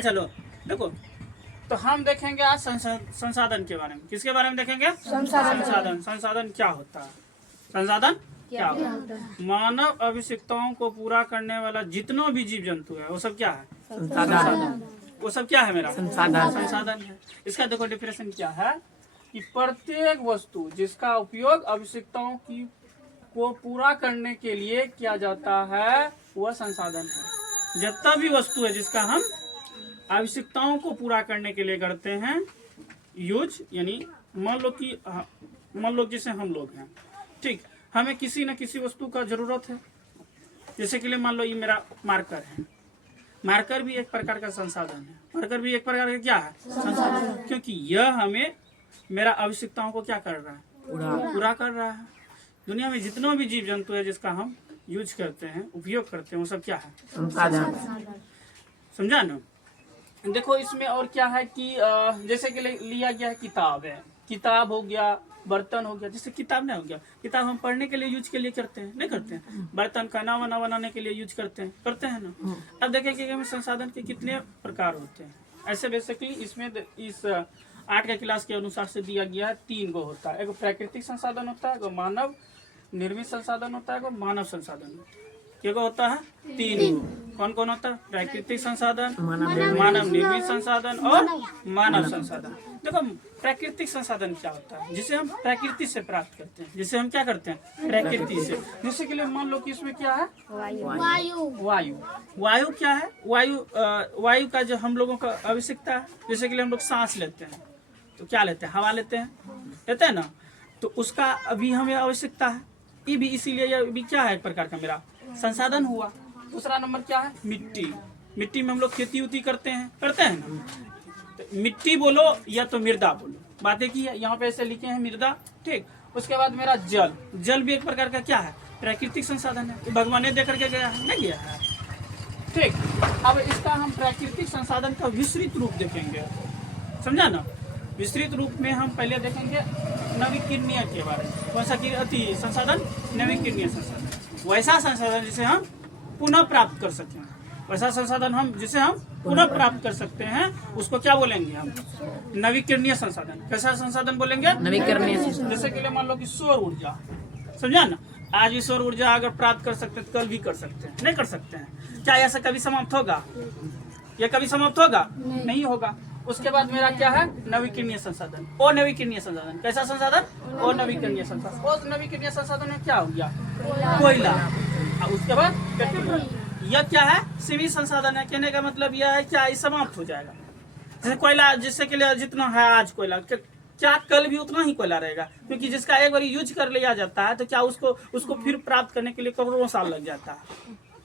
है। चलो देखो, तो हम देखेंगे आज संसाधन के बारे में। किसके बारे में देखेंगे? संसाधन। संसाधन क्या होता है? संसाधन क्या होता है? मानव आवश्यकताओं को पूरा करने वाला जितना भी जीव जंतु है वो सब क्या है? संसाधन। वो सब क्या है मेरा? संसाधन है। इसका देखो डिफिनेशन क्या है कि प्रत्येक वस्तु जिसका उपयोग आवश्यकताओं की को पूरा करने के लिए किया जाता है वह संसाधन है। जितना भी वस्तु है जिसका हम आवश्यकताओं को पूरा करने के लिए करते हैं यूज, यानी मान लो जैसे हम लोग हैं, ठीक, हमें किसी न किसी वस्तु का जरूरत है। जैसे के लिए मान लो ये मेरा मार्कर है, मार्कर भी एक प्रकार का संसाधन है। मार्कर भी एक प्रकार का क्या है? संसाधन, क्योंकि यह हमें मेरा आवश्यकताओं को क्या कर रहा है? पूरा कर रहा है। दुनिया में जितना भी जीव जंतु है जिसका हम यूज करते हैं, उपयोग करते हैं, वो सब क्या है? संसाधन। समझा ना? देखो इसमें और क्या है कि जैसे कि लिया गया है किताब है, किताब हो गया, बर्तन हो गया। जैसे किताब नहीं हो गया, किताब हम पढ़ने के लिए यूज के लिए करते हैं, नहीं करते हैं? बर्तन खाना वाना बनाने के लिए यूज करते हैं ना। अब देखेंगे कि हमें संसाधन के कितने प्रकार होते हैं। ऐसे बेसिकली इसमें इस 8 के क्लास के अनुसार से दिया गया है 3 गो होता है। एक प्राकृतिक संसाधन होता है, एक मानव निर्मित संसाधन होता है, एक मानव संसाधन क्या होता है? 3 गो। कौन कौन होता है? प्राकृतिक संसाधन, मानव निर्मित संसाधन और मानव संसाधन। देखो प्राकृतिक संसाधन क्या होता है? जिसे हम प्रकृति से प्राप्त करते हैं। जिसे हम क्या करते हैं? प्रकृति से। जैसे के लिए मान लो कि इसमें क्या है? वायु। वायु क्या है? वायु का जो हम लोगों का आवश्यकता है। जैसे के लिए हम लोग सांस लेते हैं तो क्या लेते हैं? हवा लेते हैं ना। तो उसका अभी हमें आवश्यकता है। ये भी इसीलिए ये भी क्या है? एक प्रकार का मेरा संसाधन हुआ। दूसरा नंबर क्या है? मिट्टी। मिट्टी में हम लोग खेती उती करते हैं ना। तो मिट्टी बोलो या तो मृदा बोलो, बातें की है। यहाँ पे ऐसे लिखे हैं मृदा, ठीक। उसके बाद मेरा जल। जल भी एक प्रकार का क्या है? प्राकृतिक संसाधन है। भगवान ने दे करके गया है, नहीं गया है, ठीक। अब इसका हम प्राकृतिक संसाधन का विस्तृत रूप देखेंगे, समझा ना। विस्तृत रूप में हम पहले देखेंगे नवीकरणीय के बारे में। कौन सा संसाधन? नवीकरणीय संसाधन। वैसा संसाधन जिसे हम पुनः प्राप्त कर सकते हैं। वैसा संसाधन हम जिसे हम पुनः प्राप्त कर सकते हैं उसको क्या बोलेंगे? हम नवीकरणीय संसाधन। कैसा संसाधन बोलेंगे? नवीकरणीय। जैसे के लिए मान लो कि सौर ऊर्जा, समझा ना। आज भी सौर ऊर्जा अगर प्राप्त कर सकते हैं तो कल भी कर सकते हैं, नहीं कर सकते हैं? क्या ऐसा कभी समाप्त होगा? ये कभी समाप्त होगा? नहीं होगा। उसके बाद मेरा क्या है? नवीकरणीय संसाधन। अनवीकरणीय संसाधन। कैसा संसाधन? अनवीकरणीय संसाधन। अनवीकरणीय संसाधन में क्या हो गया? कोयला। उसके बाद पेट्रोल। यह क्या है? सीमित संसाधन है। कहने का मतलब यह है क्या? समाप्त हो जाएगा। जैसे कोयला, जिससे के लिए जितना है आज कोयला, क्या कल भी उतना ही कोयला रहेगा? क्योंकि जिसका एक बार यूज कर लिया जाता है तो क्या उसको फिर प्राप्त करने के लिए करोड़ों साल लग जाता है।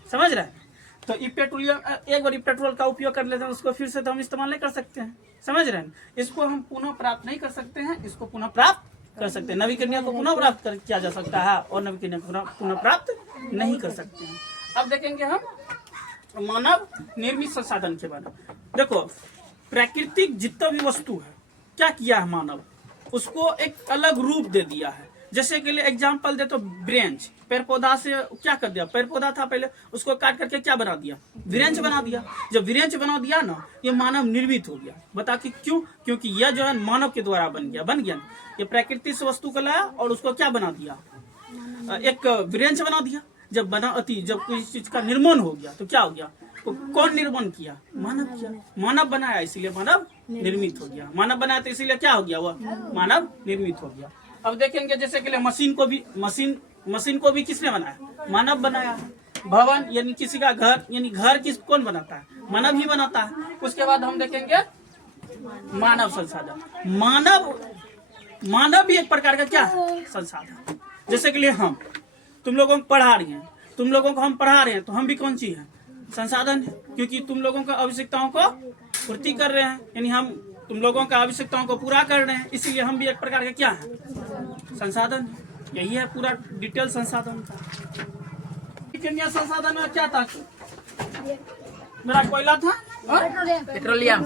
समझ रहे हैं? तो ये पेट्रोलियम, एक बार पेट्रोल का उपयोग कर लेते हैं उसको फिर से तो हम इस्तेमाल नहीं कर सकते हैं। समझ रहे हैं? इसको हम पुनः प्राप्त नहीं कर सकते हैं, इसको पुनः प्राप्त कर सकते हैं। नवीकरणीय को पुनः प्राप्त किया जा सकता है और नवीकरणीय को पुनः प्राप्त नहीं कर सकते हैं। अब देखेंगे हम मानव निर्मित संसाधन के बारे में। देखो प्राकृतिक जितना भी वस्तु है, क्या किया है मानव? उसको एक अलग रूप दे दिया है। जैसे के लिए एग्जांपल दे तो ब्रेंच, पेड़ पौधा से क्या कर दिया? पेड़ पौधा था पहले, उसको काट करके क्या बना दिया? ब्रेंच बना दिया। जब ब्रेंच बना दिया ना, ये मानव निर्मित हो गया। बता कि क्यों? क्योंकि यह जो है मानव के द्वारा बन गया। ये प्रकृति से वस्तु को लाया और उसको क्या बना दिया? एक ब्रेंच बना दिया। जब कोई चीज का निर्माण हो गया तो क्या हो गया? तो कौन निर्माण किया? मानव किया। मानव बनाया इसीलिए मानव निर्मित हो गया। मानव बनाया तो इसीलिए क्या हो गया? वह मानव निर्मित हो गया। अब देखेंगे जैसे के लिए मशीन को भी किसने बनाया? मानव बनाया। भवन यानी किसी का घर, यानी घर कौन बनाता है? मानव ही बनाता है। उसके बाद हम देखेंगे मानव संसाधन। मानव भी एक प्रकार का क्या है? संसाधन। जैसे के लिए हम तुम लोगों को पढ़ा रहे हैं, तो हम भी कौन चीज है? संसाधन है। क्योंकि तुम लोगों का आवश्यकताओं को पूर्ति कर रहे हैं, यानी हम तुम लोगों का आवश्यकताओं को पूरा कर रहे हैं, इसीलिए हम भी एक प्रकार के क्या है? संसाधन। यही है पूरा डिटेल संसाधन का। संसाधन में क्या था? मेरा कोयला था और पेट्रोलियम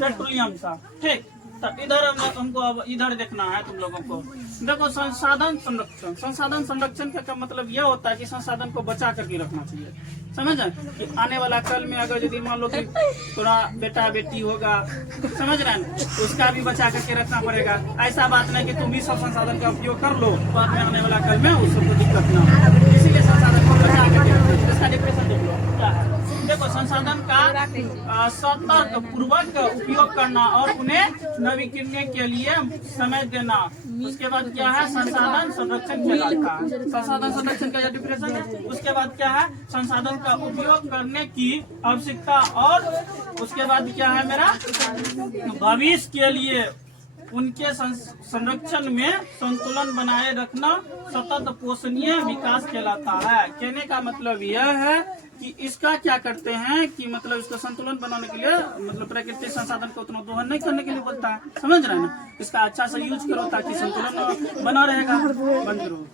था, ठीक। तो इधर हमको अब इधर देखना है तुम लोगों को। देखो संसाधन संरक्षण, संसाधन संरक्षण का मतलब यह होता है कि संसाधन को बचा करके रखना चाहिए, समझ कि आने वाला कल में अगर यदि मान लो कि थोड़ा बेटा बेटी होगा, समझ रहे हैं, तो उसका भी बचा करके रखना पड़ेगा। ऐसा बात नहीं कि तुम भी सब संसाधन का उपयोग कर लो, बाद में आने वाला कल में उसको दिक्कत ना हो, इसीलिए संसाधन को बचा करके रखो। इसका डिप्रेशन देख लो क्या है। देखो संसाधन का सतर्क पूर्वक उपयोग करना और उन्हें नवीकरणीय के लिए समय देना। उसके बाद क्या है, संसाधन संरक्षण कहलाता है। संसाधन संरक्षण का डिप्रेशन है। उसके बाद क्या है, संसाधन का उपयोग करने की आवश्यकता और उसके बाद क्या है मेरा, भविष्य के लिए उनके संरक्षण में संतुलन बनाए रखना सतत पोषणीय विकास कहलाता है। कहने का मतलब यह है कि इसका क्या करते हैं कि मतलब इसका संतुलन बनाने के लिए मतलब प्राकृतिक संसाधन को उतना दोहन नहीं करने के लिए बोलता है, समझ रहे हैं ना। इसका अच्छा से यूज करो ताकि संतुलन बना रहेगा। बंद करो।